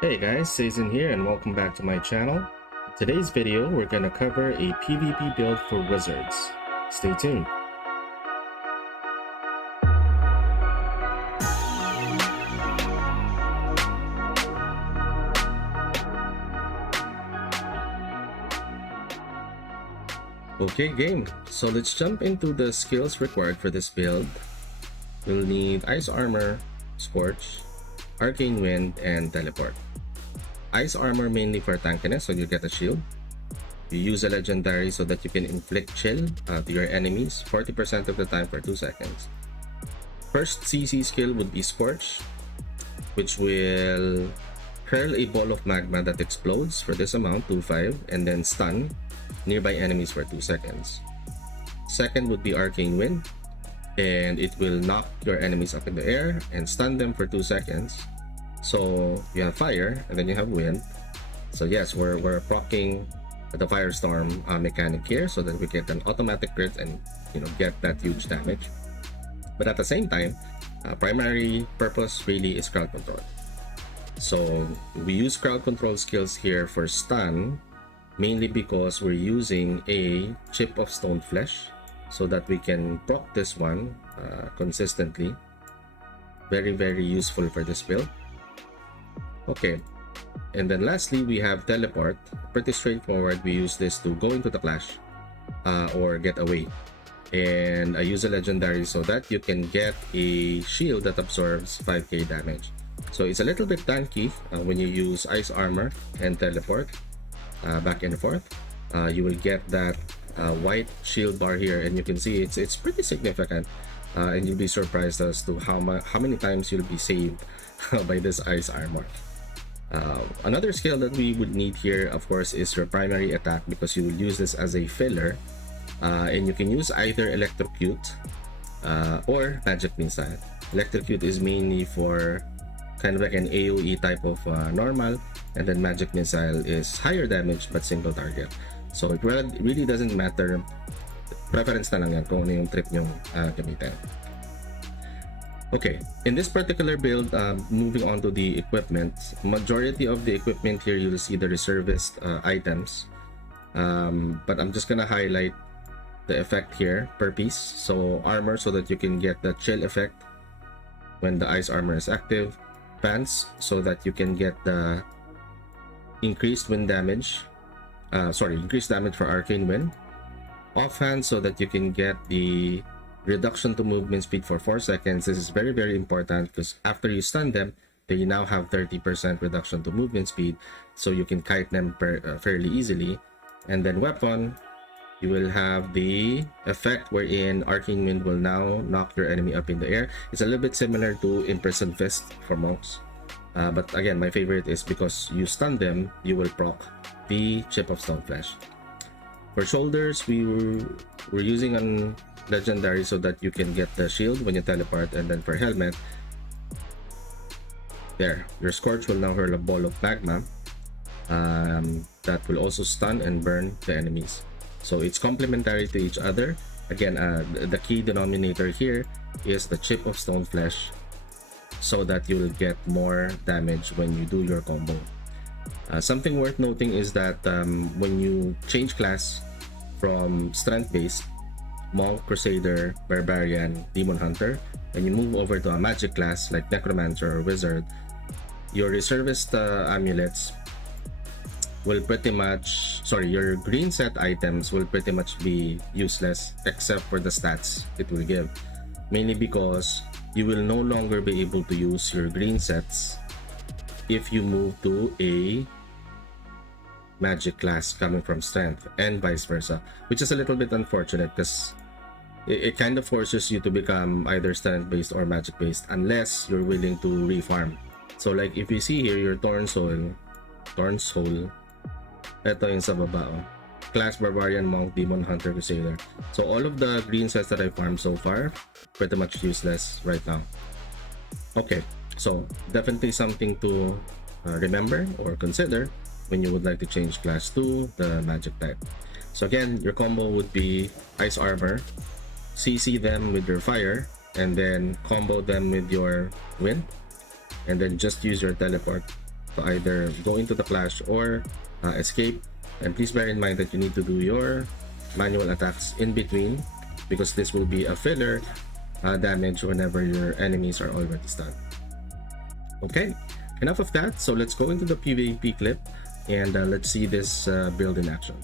Hey guys, Season here and welcome back to my channel. In today's video, we're going to cover a PvP build for wizards. Stay tuned. Okay game, so let's jump into the skills required for this build. We'll need Ice Armor, Scorch, Arcane Wind, and Teleport. Ice Armor mainly for tankiness, so you get a shield. You use a legendary so that you can inflict chill to your enemies 40% of the time for 2 seconds. First CC skill would be Scorch, which will hurl a ball of magma that explodes for this amount, 2-5, and then stun nearby enemies for 2 seconds. Second would be Arcane Wind, and it will knock your enemies up in the air and stun them for 2 seconds. So you have fire and then you have wind. So yes, we're proccing the firestorm mechanic here so that we get an automatic crit and get that huge damage. But at the same time, primary purpose really is crowd control. So we use crowd control skills here for stun, mainly because we're using a chip of stone flesh so that we can proc this one consistently. Very useful for this build. Okay, and then lastly we have teleport. Pretty straightforward. We use this to go into the clash or get away, and I use a legendary so that you can get a shield that absorbs 5k damage. So it's a little bit tanky when you use Ice Armor and teleport back and forth. You will get that white shield bar here, and you can see it's pretty significant, and you'll be surprised as to how many times you'll be saved by this Ice Armor. Another skill that we would need here, of course, is your primary attack, because you will use this as a filler, and you can use either Electrocute or Magic Missile. Electrocute is mainly for kind of like an AoE type of normal, and then Magic Missile is higher damage but single target. So it really doesn't matter, preference na lang yan kung ano yung trip nyong gamitin. Okay, in this particular build, moving on to the equipment, majority of the equipment here you'll see the reservist items, but I'm just gonna highlight the effect here per piece. So armor, so that you can get the chill effect when the Ice Armor is active. Pants, so that you can get the increased wind damage, increased damage for Arcane Wind. Offhand, so that you can get the reduction to movement speed for 4 seconds. This is very important, because after you stun them, they now have 30% reduction to movement speed, so you can kite them fairly easily. And then weapon, you will have the effect wherein Arcane Wind will now knock your enemy up in the air. It's a little bit similar to Imprison Fist for monks, but again, my favorite is because you stun them, you will proc the Chip of Stone Flesh. For shoulders, we're using an legendary so that you can get the shield when you teleport. And then for helmet, there, your Scorch will now hurl a ball of magma that will also stun and burn the enemies. So it's complementary to each other. Again, the key denominator here is the Chip of Stone Flesh, so that you will get more damage when you do your combo. Something worth noting is that when you change class from strength based, Monk, Crusader, Barbarian, Demon Hunter, and you move over to a magic class like Necromancer or Wizard, your reservist amulets will pretty much, your green set items will pretty much be useless except for the stats it will give, mainly because you will no longer be able to use your green sets if you move to a magic class coming from strength, and vice versa, which is a little bit unfortunate, because it kind of forces you to become either strength based or magic based unless you're willing to refarm. So like if you see here, your Thorn Soul, eto yung sa baba, class Barbarian, Monk, Demon Hunter, Crusader. So all of the green sets that I farmed so far, pretty much useless right now. Okay, so definitely something to remember or consider when you would like to change class to the magic type. So again, your combo would be Ice Armor, CC them with your fire, and then combo them with your wind, and then just use your teleport to either go into the clash or escape. And please bear in mind that you need to do your manual attacks in between, because this will be a filler damage whenever your enemies are already stunned. Okay, enough of that. So let's go into the PvP clip and let's see this build in action.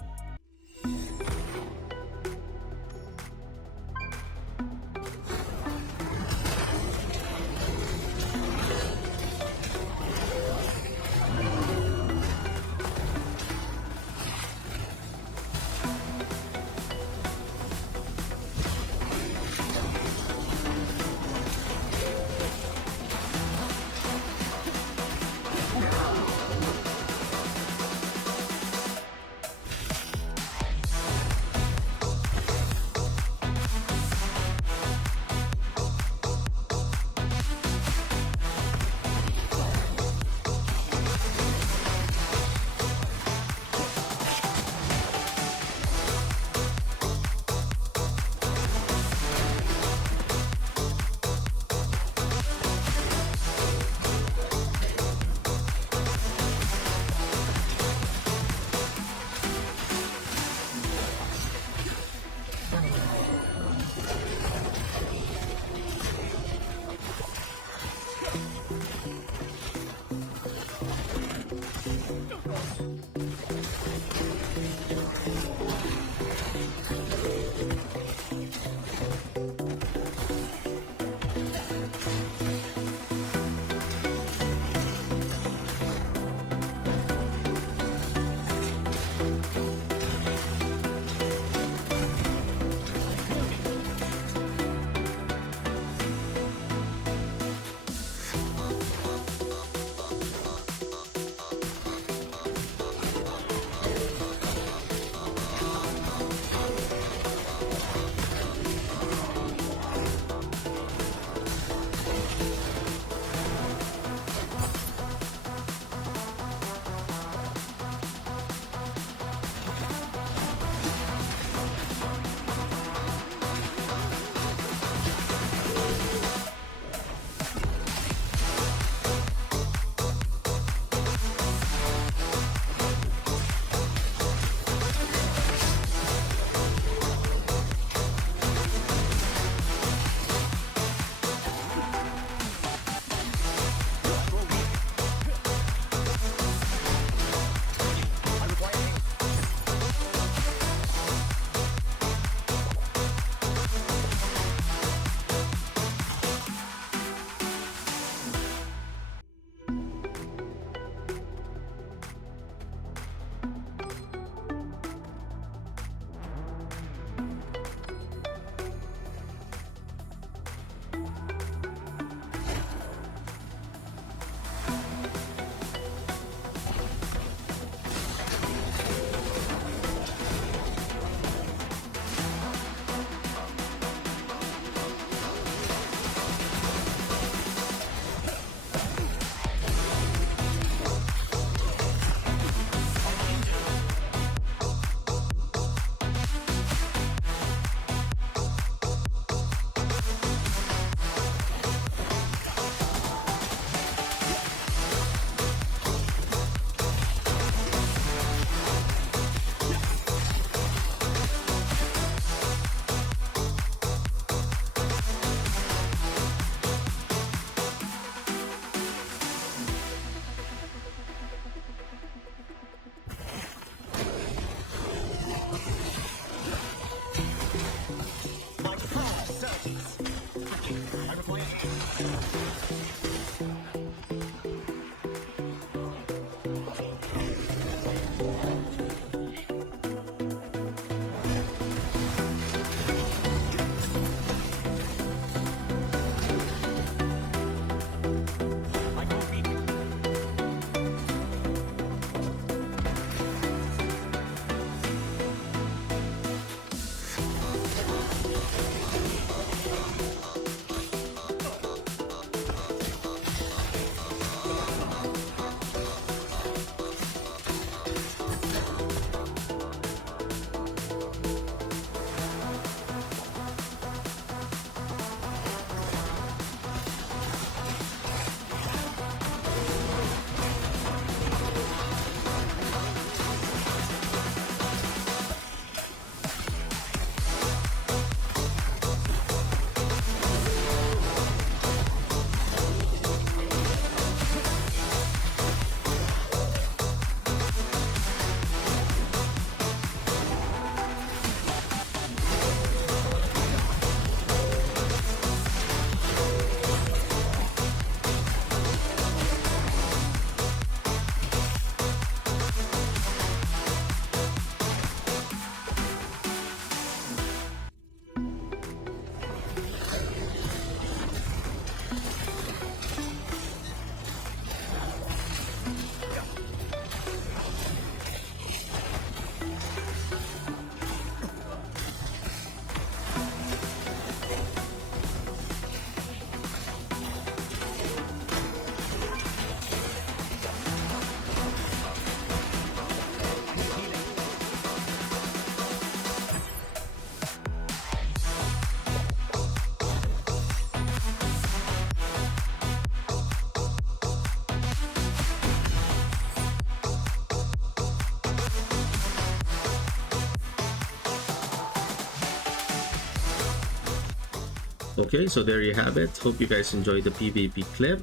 Okay, so there you have it. Hope you guys enjoyed the PvP clip.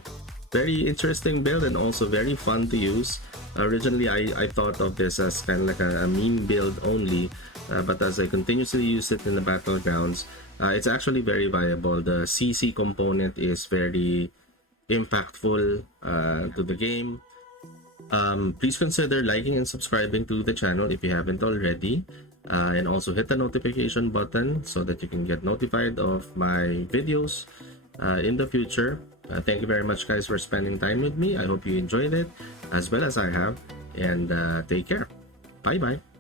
Very interesting build and also very fun to use. Originally, I thought of this as kind of like a meme build only, but as I continuously use it in the Battlegrounds, it's actually very viable. The CC component is very impactful to the game. Please consider liking and subscribing to the channel if you haven't already, and also hit the notification button so that you can get notified of my videos in the future. Thank you very much, guys, for spending time with me. I hope you enjoyed it as well as I have, and take care. Bye bye.